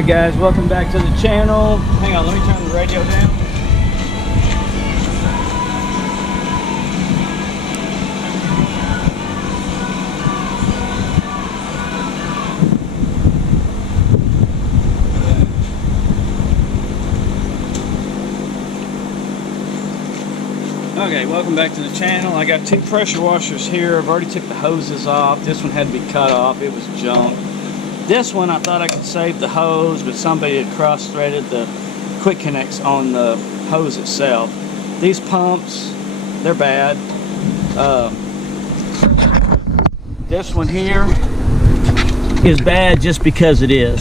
Alright guys, welcome back to the channel. Hang on, let me turn the radio down. Okay, welcome back to the channel. I got two pressure washers here. I've already took the hoses off. This one had to be cut off. It was junk. This one I thought I could save the hose, but somebody had cross-threaded the quick connects on the hose itself. These pumps, they're bad. This one here is bad just because it is.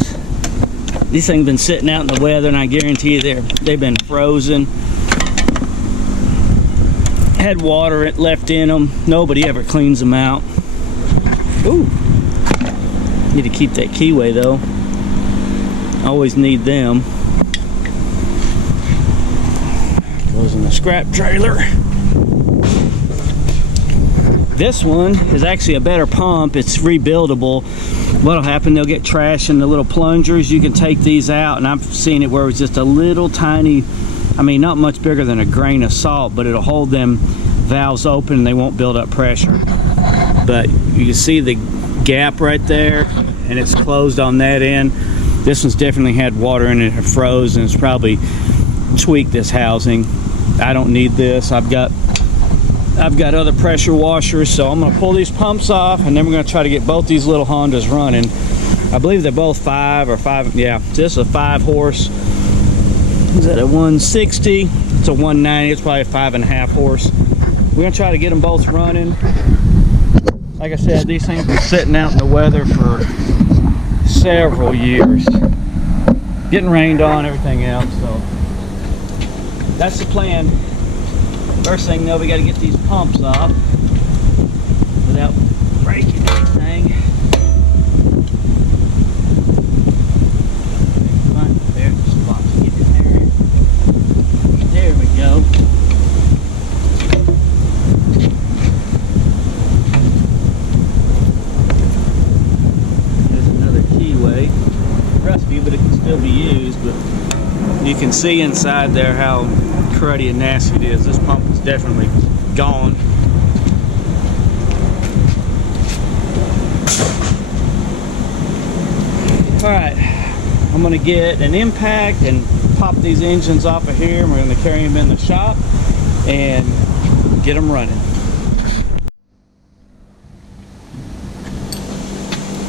These things have been sitting out in the weather, and I guarantee you they've been frozen. Had water left in them. Nobody ever cleans them out. Ooh. Need to keep that keyway though. Always need them. Goes in the scrap trailer. This one is actually a better pump. It's rebuildable. What'll happen, they'll get trash in the little plungers. You can take these out, and I've seen it where it's just a little tiny, I mean, not much bigger than a grain of salt, but it'll hold them valves open and they won't build up pressure. But you can see the gap right there, and it's closed on that end. This one's definitely had water in it, froze, and it's probably tweaked this housing. I don't need this. I've got other pressure washers, so I'm going to pull these pumps off, and then we're going to try to get both these little Hondas running. I believe they're both 5, yeah, this is a 5 horse. Is that a 160? It's a 190. It's probably a 5.5 horse. We're going to try to get them both running. Like I said, these things have been sitting out in the weather for several years. Getting rained on, everything else, so that's the plan. First thing though, we got to get these pumps off without breaking anything. There's the spot to get in there. There we go. There's another keyway. Rusty, but it can still be used. But you can see inside there how cruddy and nasty it is. This pump is definitely gone. Alright, I'm going to get an impact and pop these engines off of here, and we're going to carry them in the shop and get them running.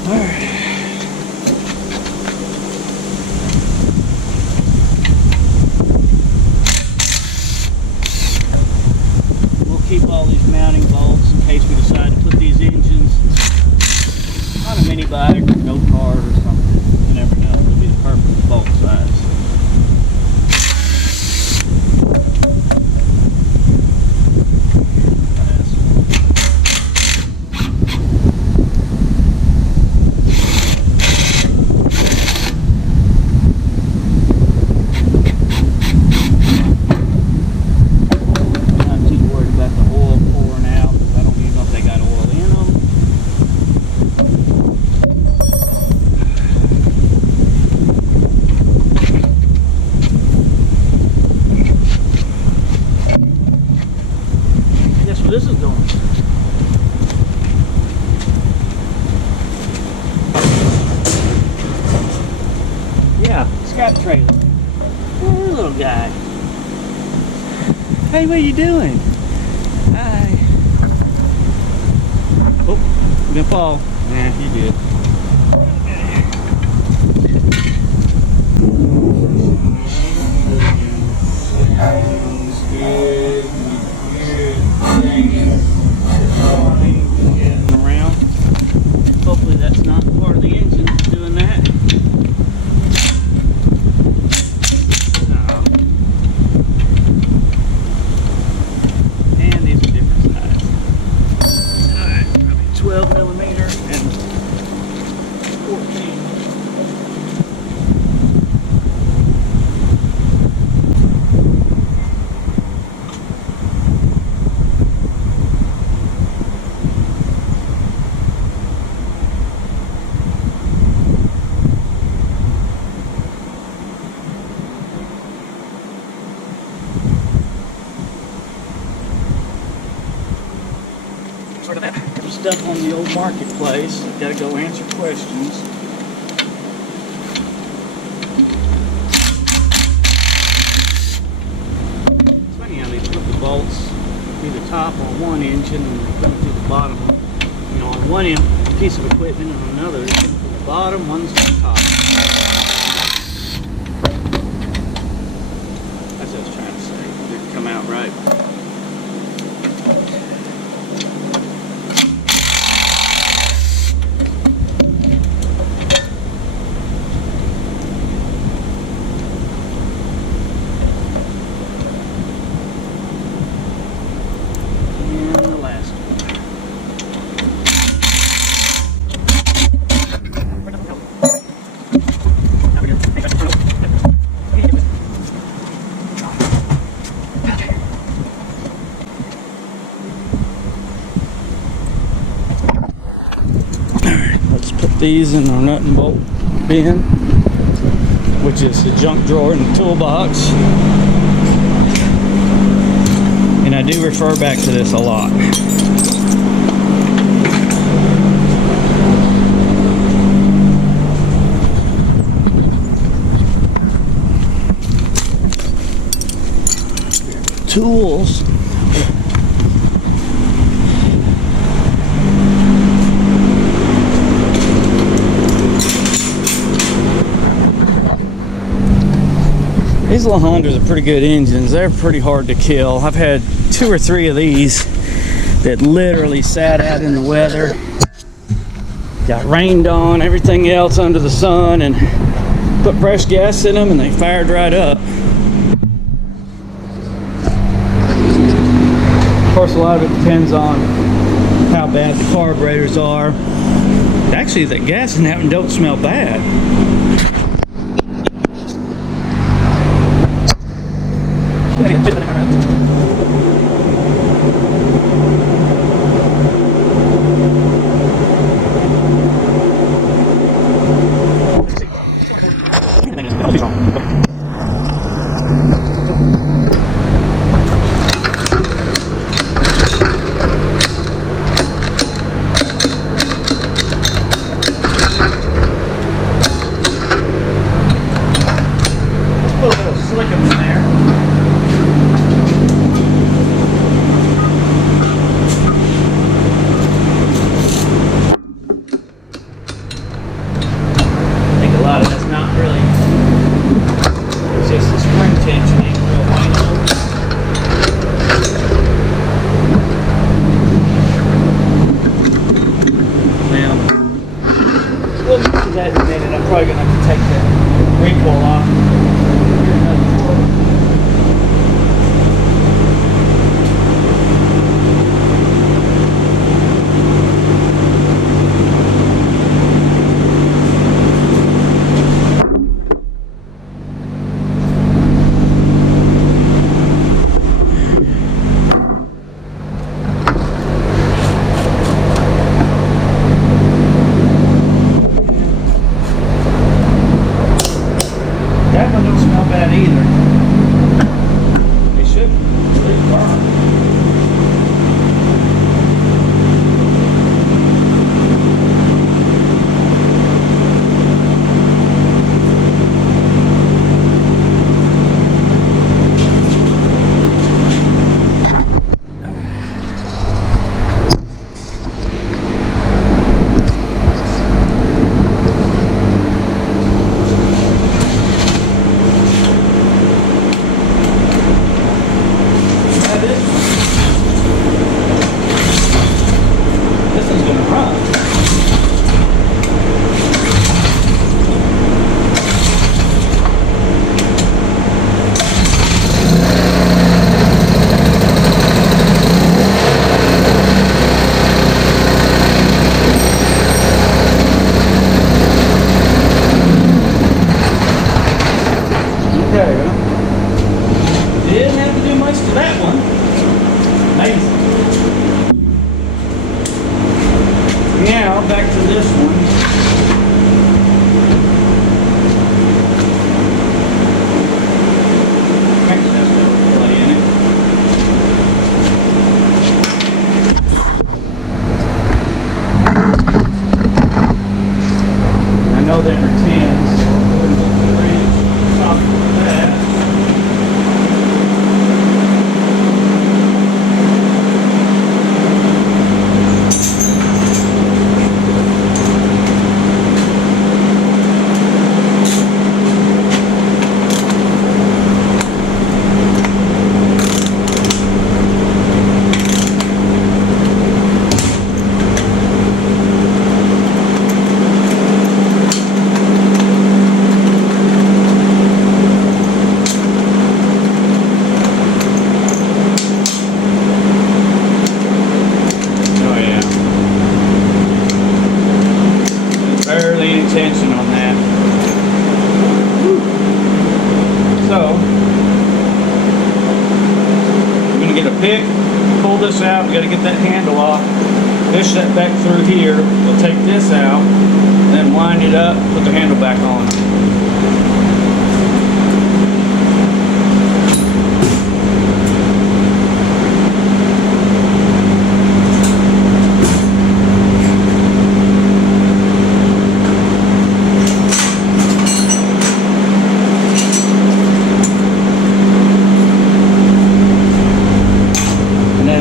Alright. Keep all these mounting bolts in case we decide to put these engines on a mini bike or go kart or something. You never know. It'll be the perfect bolt size. This is going. Yeah, scrap trailer. Hey, little guy. Hey, what are you doing? Hi. Oh, I'm gonna fall. Nah, you did. Around. Hopefully that's not part of the engine doing that. No. And these are different sizes. Alright, probably 12 millimeter and stuff on the old marketplace. Got to go answer questions. It's funny how they put the bolts through the top on one engine and they put them through the bottom. You know, on one end piece of equipment, and on another, they put them through the bottom, one's from the top. That's what I was trying to say. It didn't come out right. These in our nut and bolt bin, which is the junk drawer in the toolbox, and I do refer back to this a lot. Tools. These little Hondas are pretty good engines. They're pretty hard to kill. I've had 2 or 3 of these that literally sat out in the weather, got rained on, everything else under the sun, and put fresh gas in them and they fired right up. Of course, a lot of it depends on how bad the carburetors are. Actually, the gas in that one don't smell bad. I'm probably going to have to take the recoil off. pick, pull this out. We got to get that handle off. Fish that back through here. We'll take this out, then wind it up, put the handle back on.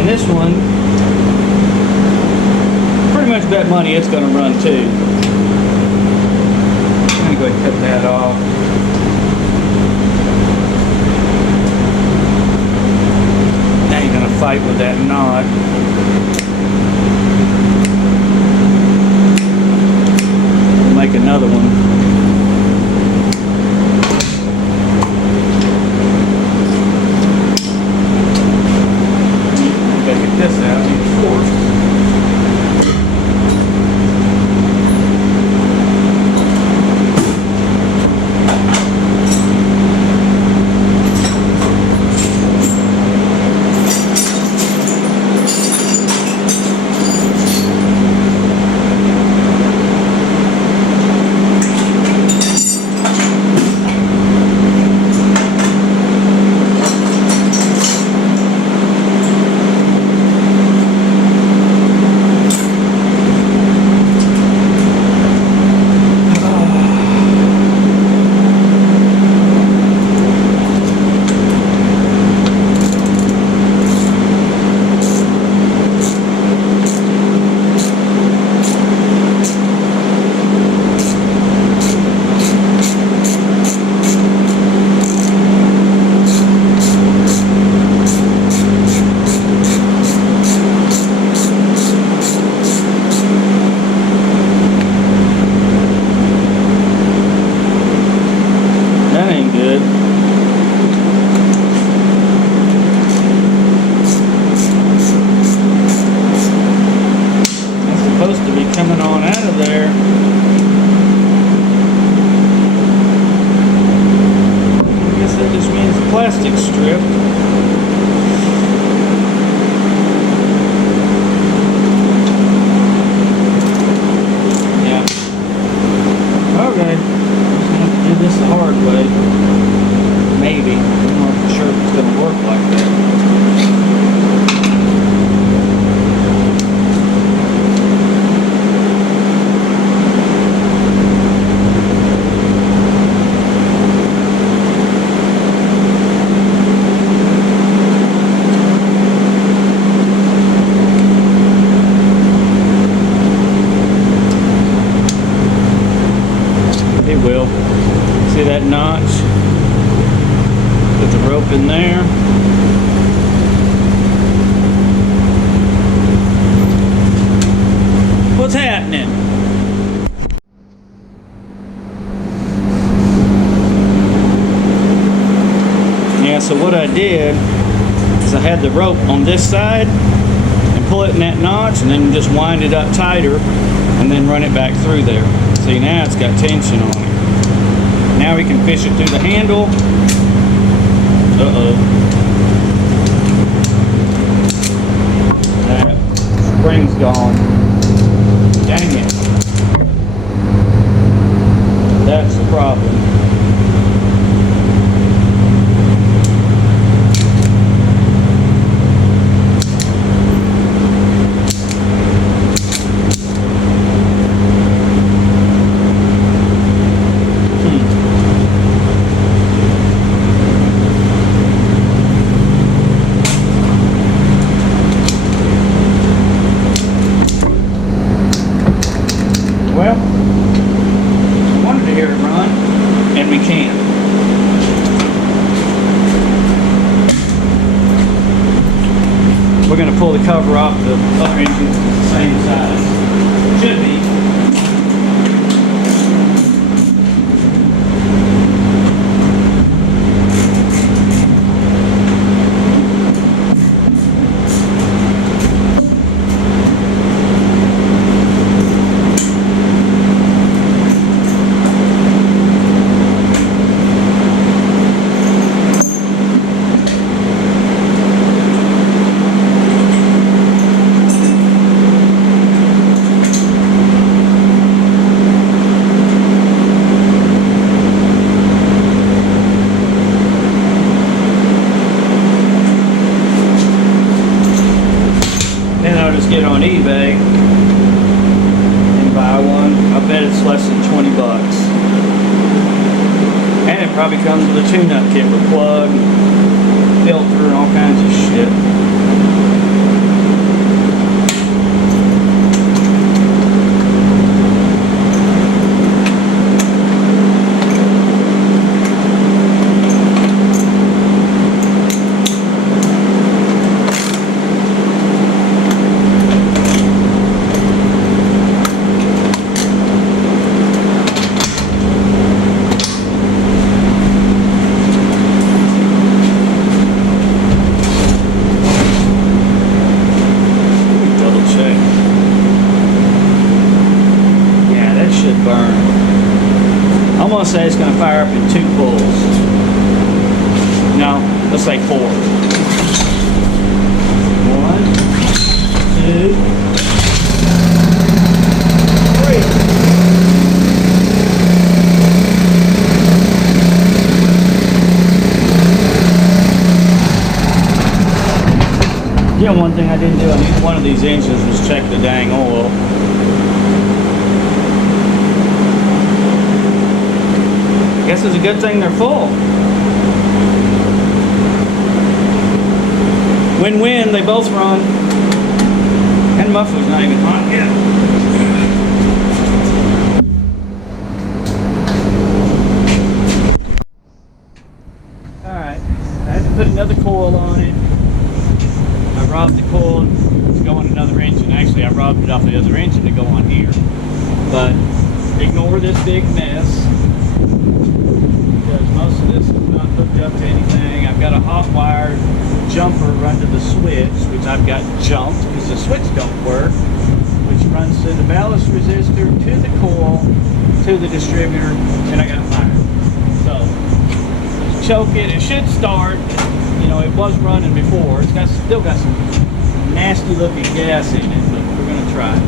This one, pretty much bet money it's going to run too. I'm going to go ahead and cut that off. Now you're going to fight with that knot. We'll make another one. This out in force. Coming on out of there. I guess that just means the plastic strip. Yeah. Okay. Just gonna have to do this the hard way. Maybe. I'm not sure if it's gonna work like that. Will. See that notch? Put the rope in there. What's happening? Yeah, so what I did is I had the rope on this side and pull it in that notch and then just wind it up tighter and then run it back through there. See, now it's got tension on it. Now we can fish it through the handle. Uh-oh. That spring's gone. Dang it. That's the problem. Well, I wanted to hear it run, and we can. We're going to pull the cover off the other engine the same size. Should be. on eBay and buy one. I bet it's less than 20 bucks. And it probably comes with a tune-up kit with plug, filter, and all kinds of shit. I'm going to say it's going to fire up in 2 pulls. No, let's say 4. 1, 2, 3. Yeah, one thing I didn't do on each one of these engines was check the dang oil. Guess it's a good thing they're full. Win-win, they both run. And muffler's not even hot yet. Alright, I had to put another coil on it. I robbed the coil to go on another engine. Actually, I robbed it off the other engine to go on here. But ignore this big mess, because most of this is not hooked up to anything. I've got a hot wire jumper run to the switch, which I've got jumped because the switch don't work, which runs through the ballast resistor to the coil to the distributor, and I got fired. So choke it. It should start. You know, it was running before. It's got still got some nasty looking gas in it, but we're gonna try it.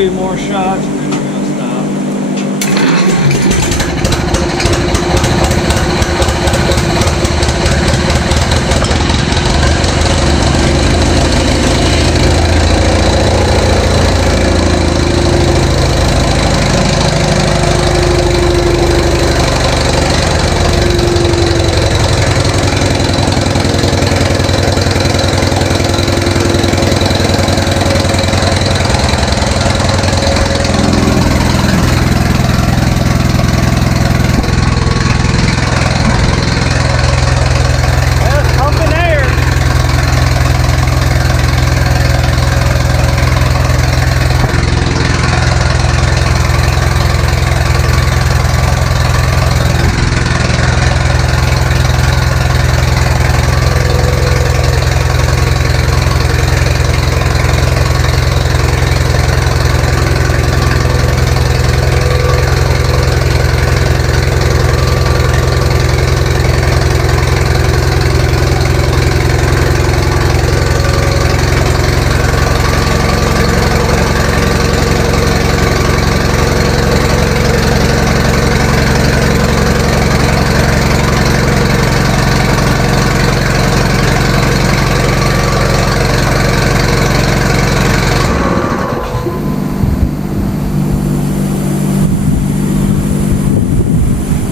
2 more shots and then we're going to stop.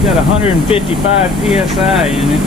Got 155 psi in it.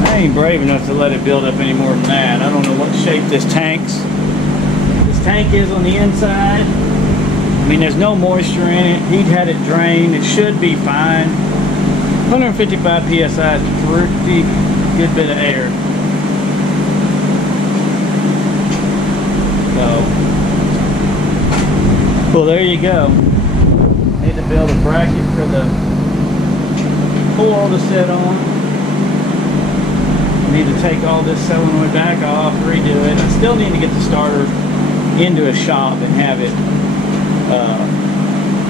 I ain't brave enough to let it build up any more than that. I don't know what shape this tank is on the inside. I mean, there's no moisture in it. He'd had it drained. It should be fine. 155 psi is a pretty good bit of air. So, well, there you go. Need to build a bracket for the coil to sit on. Need to take all this solenoid back off, redo it. I still need to get the starter into a shop and have it,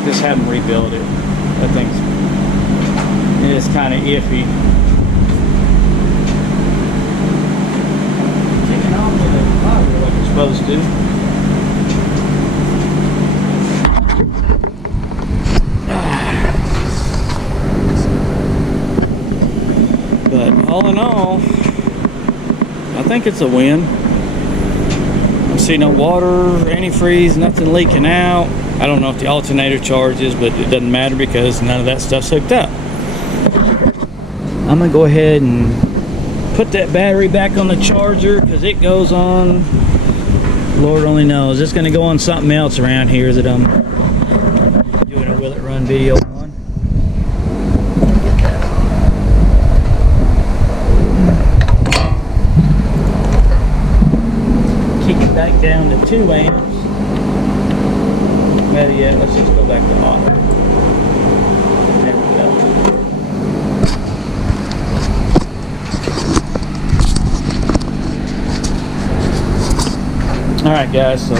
just have them rebuild it. That thing's, it is kind of iffy. Kicking off with the power like it's supposed to. But all in all, I think it's a win. I see no water, antifreeze, nothing leaking out. I don't know if the alternator charges, but it doesn't matter because none of that stuff's hooked up. I'm gonna go ahead and put that battery back on the charger because it goes on, Lord only knows. It's gonna go on something else around here that I'm doing a Will It Run video on. Back down to 2 amps. Better yet, let's just go back to off. There we go. Alright guys, so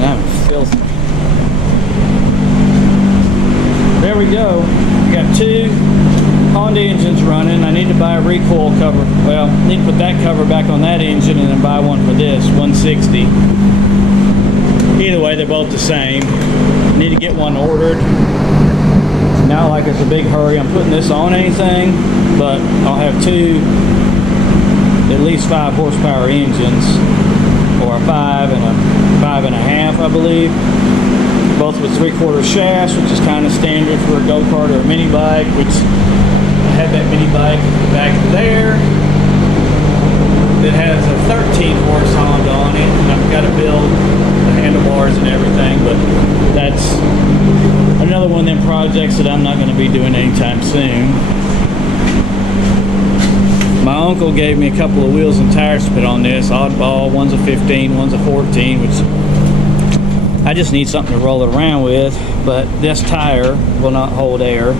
I'm filthy. there we go. We got 2 Honda engines running. I need to buy a recoil cover. Well, I need to put that cover back on that engine and then buy one for this 160. Either way, they're both the same. I need to get one ordered. It's not like it's a big hurry. I'm putting this on anything, but I'll have 2 at least 5 horsepower engines, or a 5 and a 5.5, I believe. Both with 3/4 shafts, which is kind of standard for a go-kart or a mini bike, which I have that mini bike back there that has a 13 horse Honda on it, and I've got to build the handlebars and everything, but that's another one of them projects that I'm not going to be doing anytime soon. My uncle gave me a couple of wheels and tires to put on this. Oddball, one's a 15, one's a 14, which I just need something to roll it around with, but this tire will not hold air,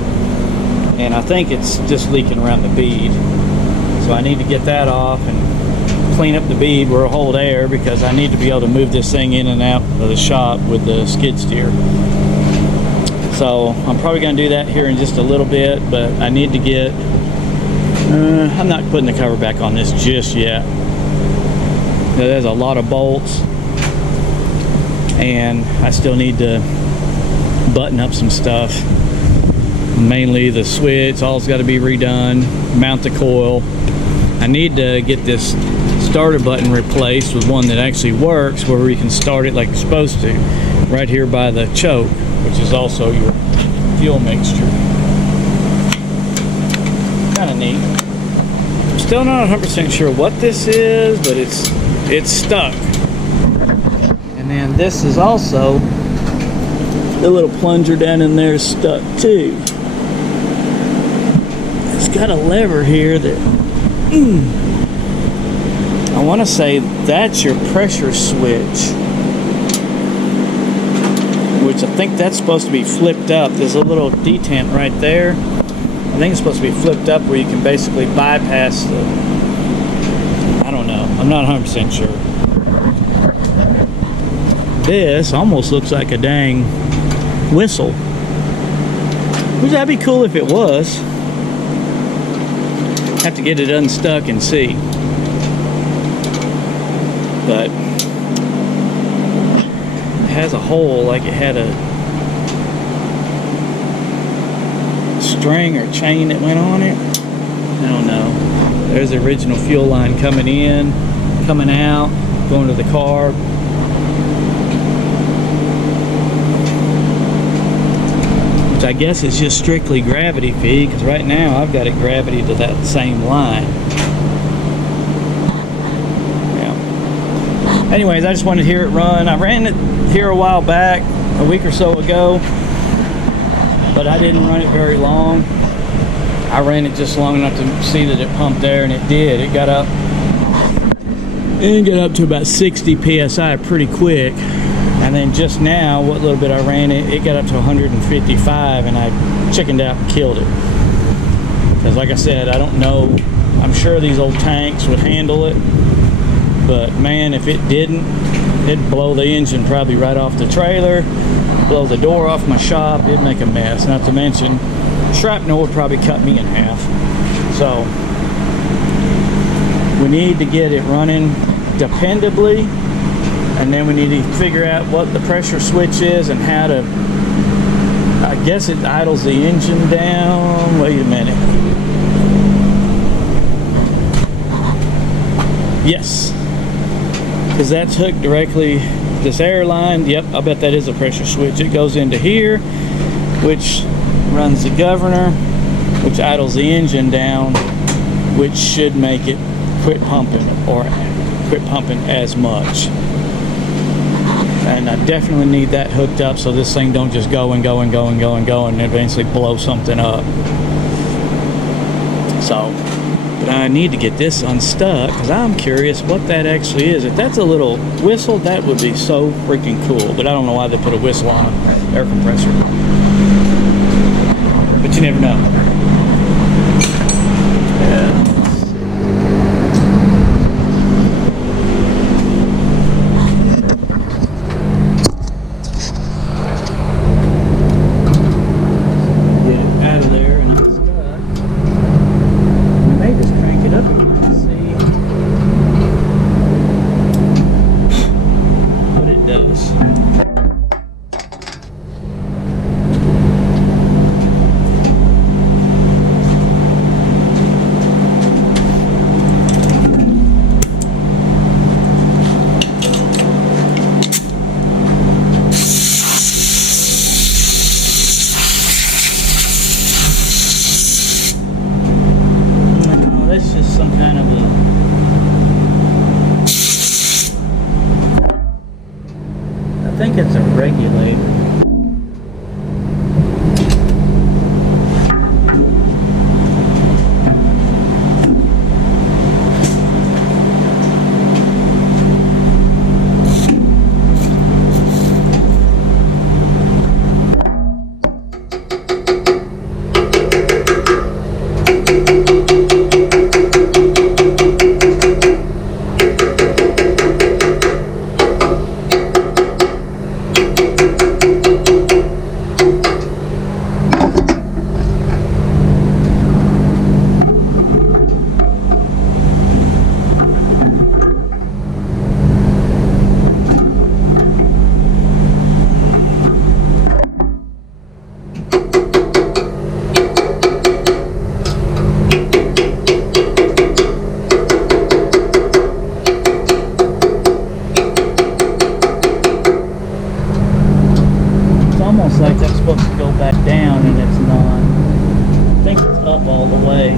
and I think it's just leaking around the bead. So I need to get that off and clean up the bead where it'll hold air, because I need to be able to move this thing in and out of the shop with the skid steer. So I'm probably going to do that here in just a little bit, but I need to get I'm not putting the cover back on this just yet. There's a lot of bolts, and I still need to button up some stuff. Mainly the switch, all's got to be redone. Mount the coil. I need to get this starter button replaced with one that actually works, where we can start it like it's supposed to, right here by the choke, which is also your fuel mixture. Kind of neat. I'm still not 100% sure what this is, but it's stuck. And then this is also, the little plunger down in there is stuck too. It's got a lever here that I want to say that's your pressure switch, which I think that's supposed to be flipped up. There's a little detent right there. I think it's supposed to be flipped up where you can basically bypass the, I don't know, I'm not 100% sure. This almost looks like a dang whistle, which that'd be cool if it was. Have to get it unstuck and see. But it has a hole like it had a string or chain that went on it. I don't know. There's the original fuel line coming in, coming out, going to the carb. Which I guess is just strictly gravity feed, because right now I've got it gravity to that same line. Yeah. Anyways, I just wanted to hear it run. I ran it here a while back, a week or so ago, but I didn't run it very long. I ran it just long enough to see that it pumped air, and it did. It got up to about 60 psi pretty quick. And then just now, what little bit I ran it, it got up to 155, and I chickened out and killed it. Because like I said, I don't know, I'm sure these old tanks would handle it, but man, if it didn't, it'd blow the engine probably right off the trailer, blow the door off my shop, it'd make a mess. Not to mention, shrapnel would probably cut me in half. So, we need to get it running dependably, and then we need to figure out what the pressure switch is and how to, I guess it idles the engine down. Wait a minute. Yes, because that's hooked directly, this air line, yep, I bet that is a pressure switch. It goes into here, which runs the governor, which idles the engine down, which should make it quit pumping, or quit pumping as much. And I definitely need that hooked up so this thing don't just go and go and go and go and go and eventually blow something up. So, but I need to get this unstuck, because I'm curious what that actually is. If that's a little whistle, that would be so freaking cool. But I don't know why they put a whistle on an air compressor. But you never know. Yeah. regulator. Almost like that's supposed to go back down and it's not. I think it's up all the way.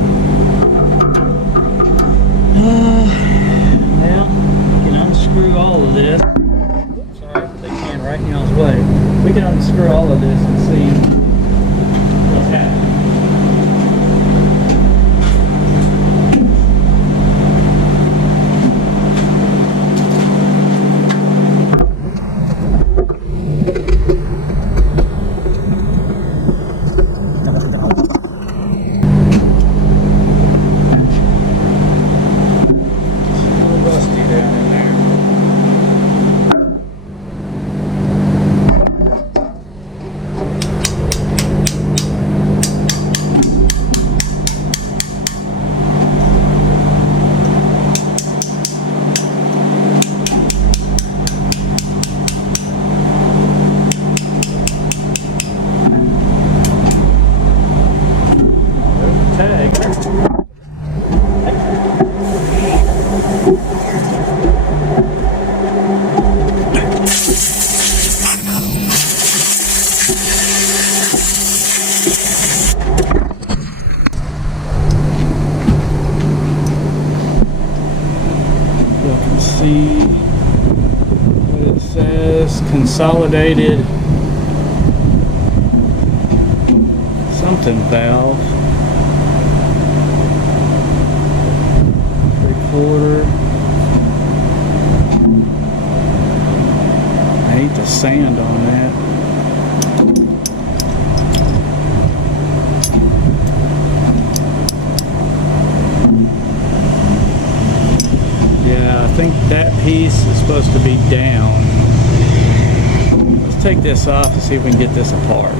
Well, we can unscrew all of this. Oops, sorry, they can right in y'all's way. We can unscrew all of this and see what's happening. See what it says, consolidated something valve, 3/4. I hate the sand on that. I think that piece is supposed to be down. Let's take this off and see if we can get this apart.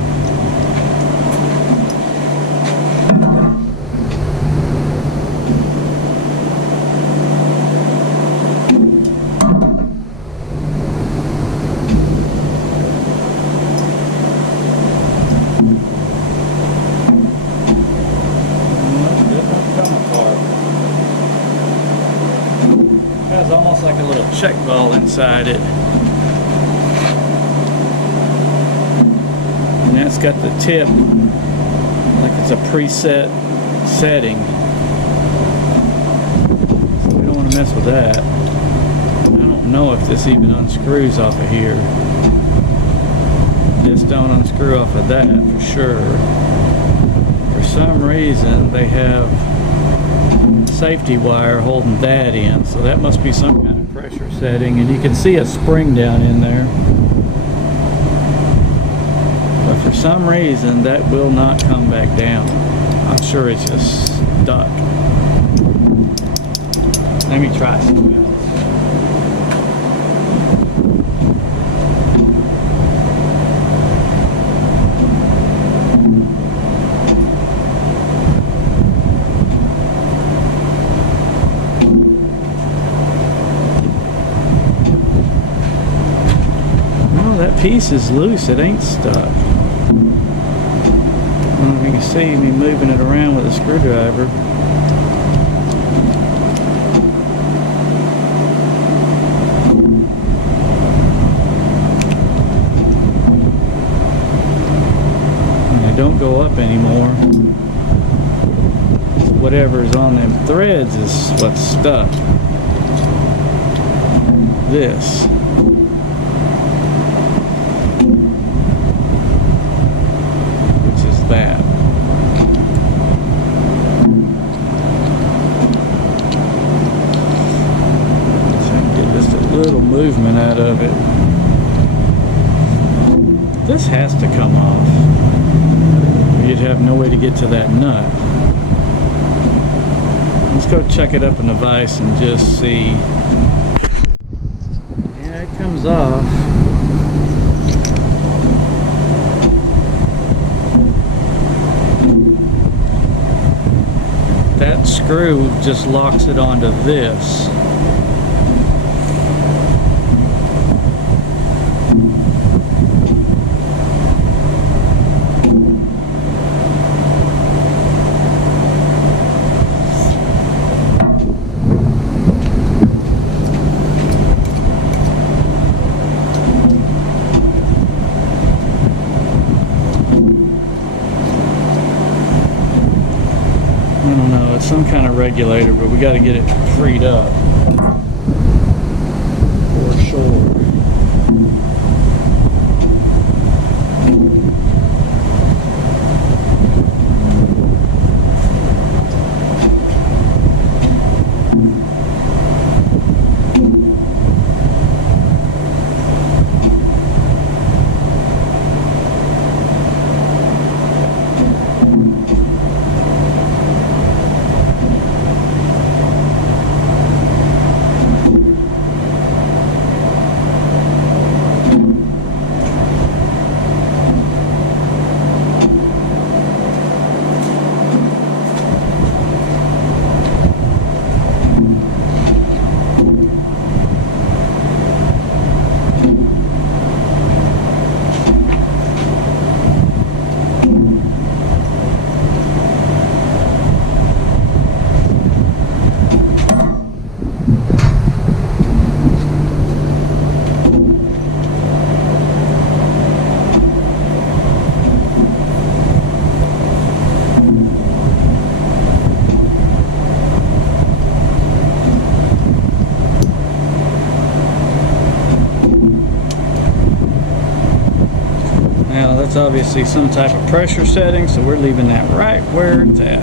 It's almost like a little check ball inside it. And that's got the tip like it's a preset setting. So we don't want to mess with that. I don't know if this even unscrews off of here. This don't unscrew off of that for sure. For some reason they have safety wire holding that in, so that must be some kind of pressure setting, and you can see a spring down in there, but for some reason that will not come back down. I'm sure it's just stuck. Let me try something else. That piece is loose, it ain't stuck. I don't know if you can see me moving it around with a screwdriver. And they don't go up anymore. Whatever is on them threads is what's stuck. This. that. So I can get just a little movement out of it. This has to come off. You'd have no way to get to that nut. Let's go check it up in the vise and just see. Yeah, it comes off. That screw just locks it onto this. I don't know, it's some kind of regulator, but we got to get it freed up for sure. Now that's obviously some type of pressure setting, so we're leaving that right where it's at.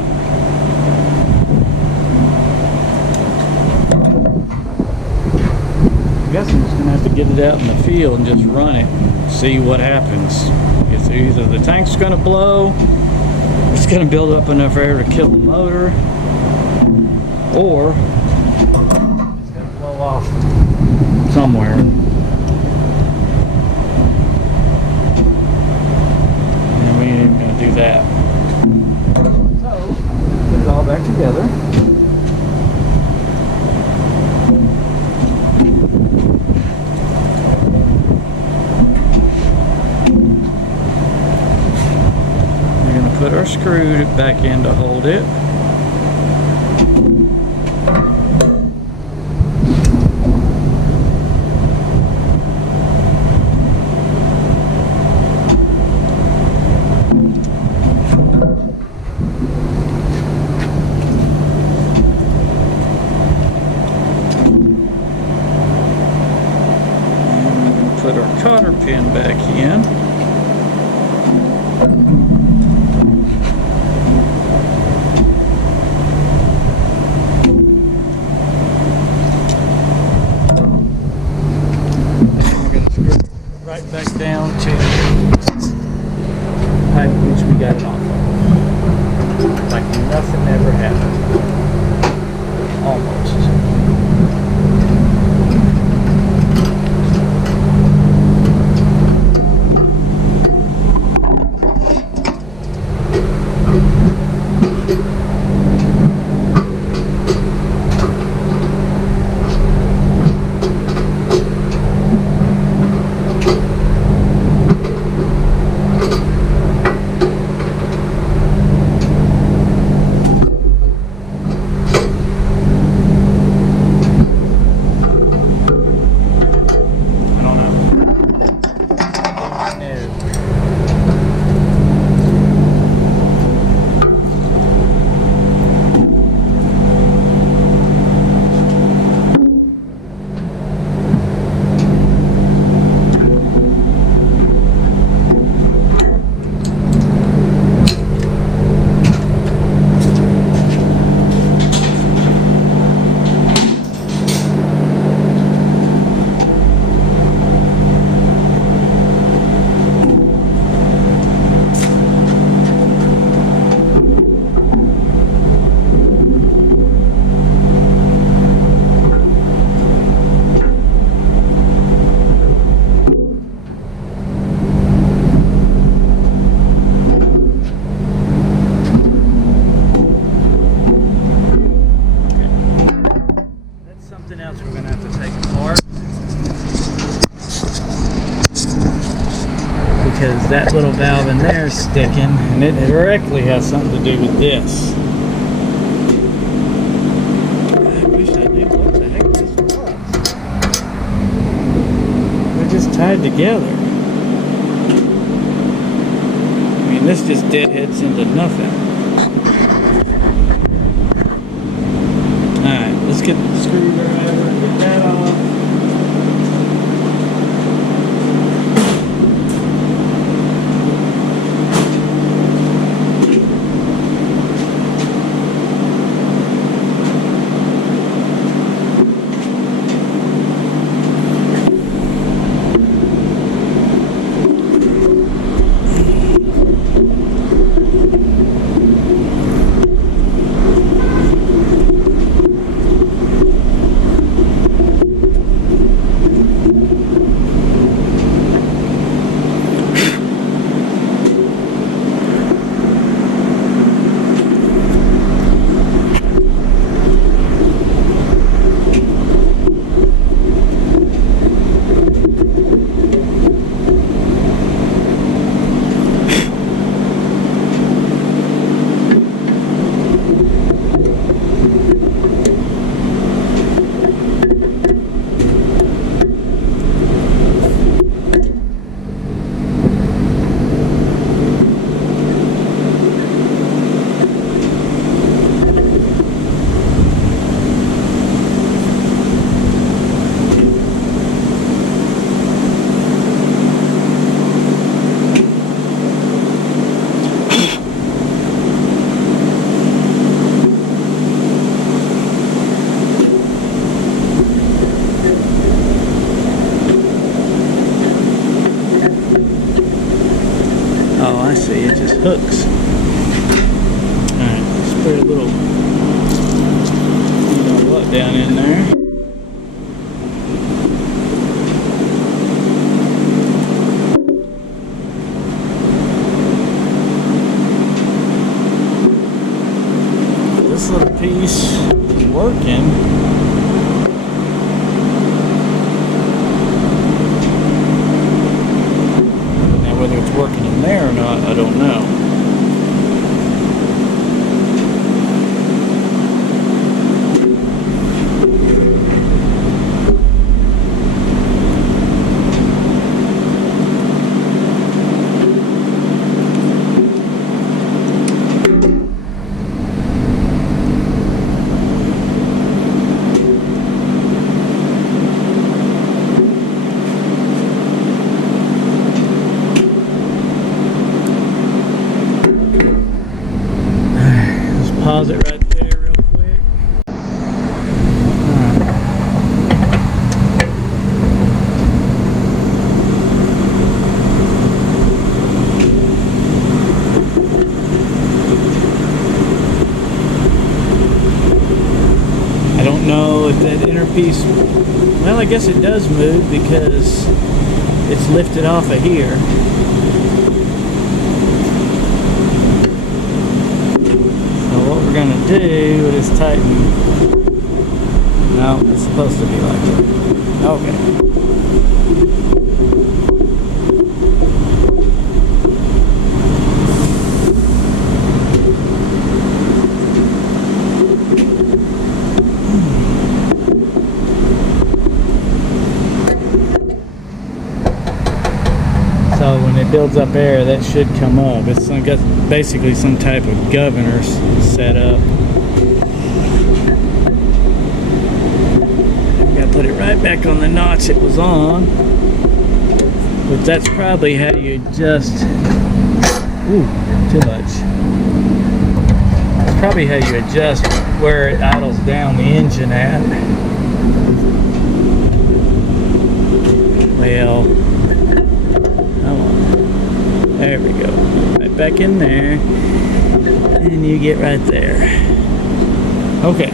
I guess I'm just going to have to get it out in the field and just run it, see what happens. It's either the tank's going to blow, it's going to build up enough air to kill the motor, or it's going to blow off somewhere. Do that. So, put it all back together. We're going to put our screw back in to hold it. Put our cotter pin back in. We're going to screw it right back down to the height which we got it off of. Like nothing ever happened. Almost. because that little valve in there is sticking, and it directly has something to do with this. I wish I knew what the heck this was. They're just tied together. I mean, this just deadheads into nothing. Alright, let's get the screwdriver and get that off. I see, it just hooks. Alright, let's put a little, you know what, down in there. This little piece is working. Whether it's working in there or not, I don't know. Pause it right there real quick. I don't know if that inner piece, well, I guess it does move because it's lifted off of here. What we're gonna do is tighten. No, it's supposed to be like that. Okay. So when it builds up air, that should come up. It's got basically some type of governor set up. Gotta put it right back on the notch it was on. But that's probably how you adjust. Ooh, too much. That's probably how you adjust where it idles down the engine at. Well, there we go. Right back in there. And you get right there. Okay.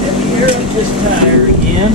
Let me air up this tire again.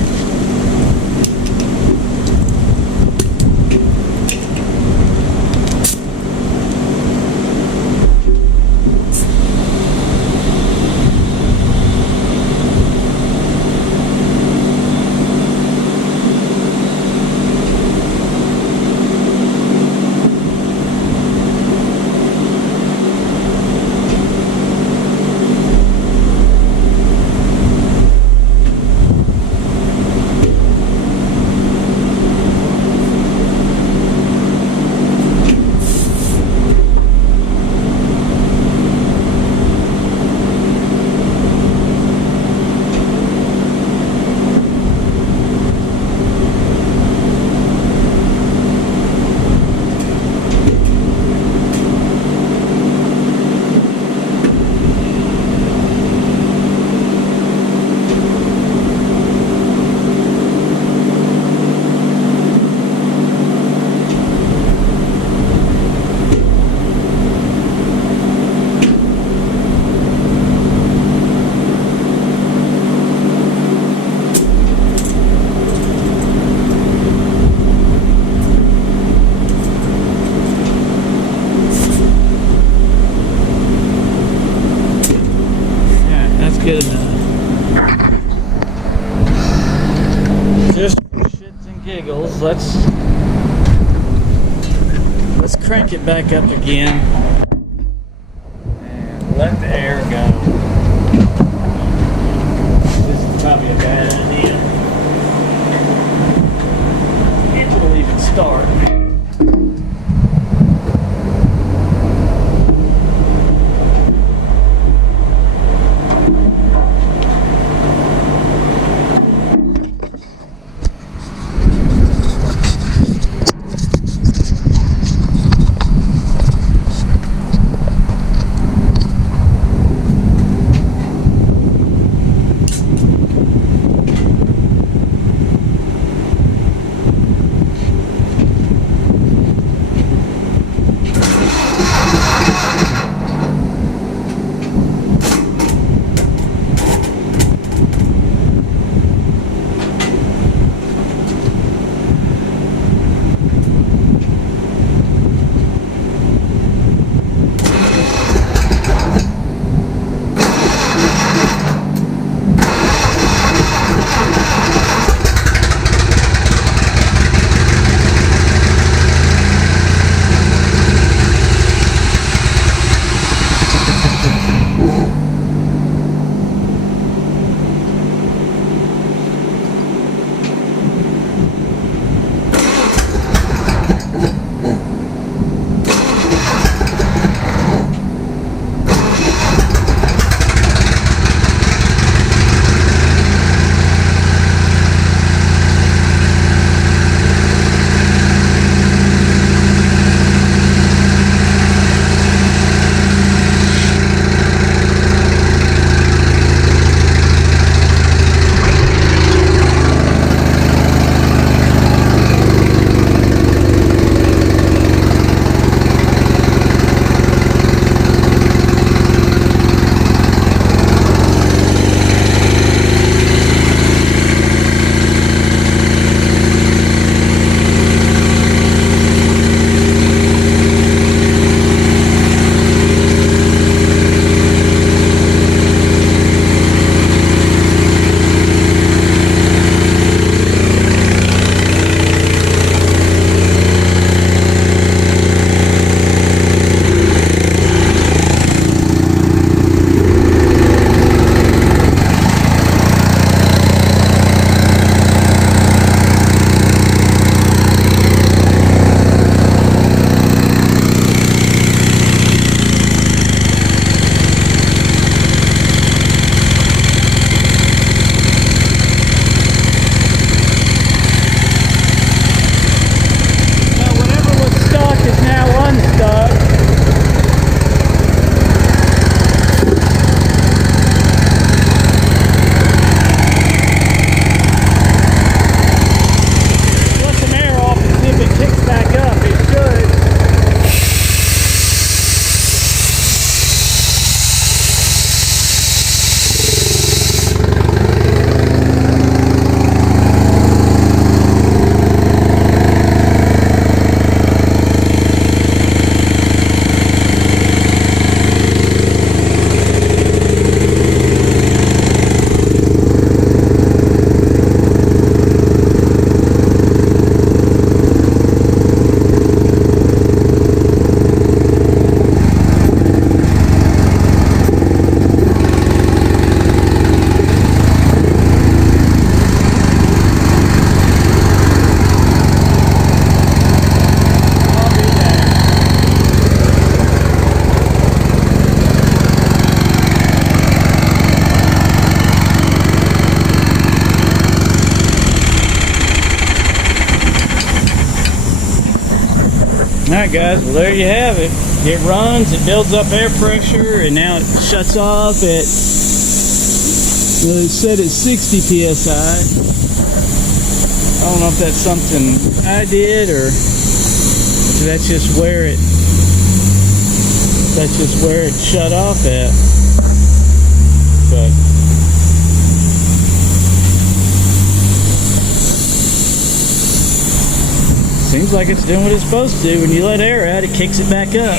good enough. Just for shits and giggles, let's crank it back up again and let the air go. This is probably a bad idea. It will even start. Alright guys, well there you have it. It runs, it builds up air pressure, and now it shuts off at, well, it said it's 60 psi. I don't know if that's something I did or that's just where it shut off at. But seems like it's doing what it's supposed to. When you let air out, it kicks it back up.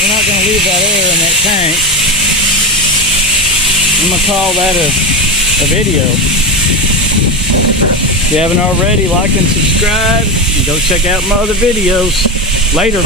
We're not going to leave that air in that tank. I'm going to call that a video. If you haven't already, like and subscribe. And go check out my other videos. Later.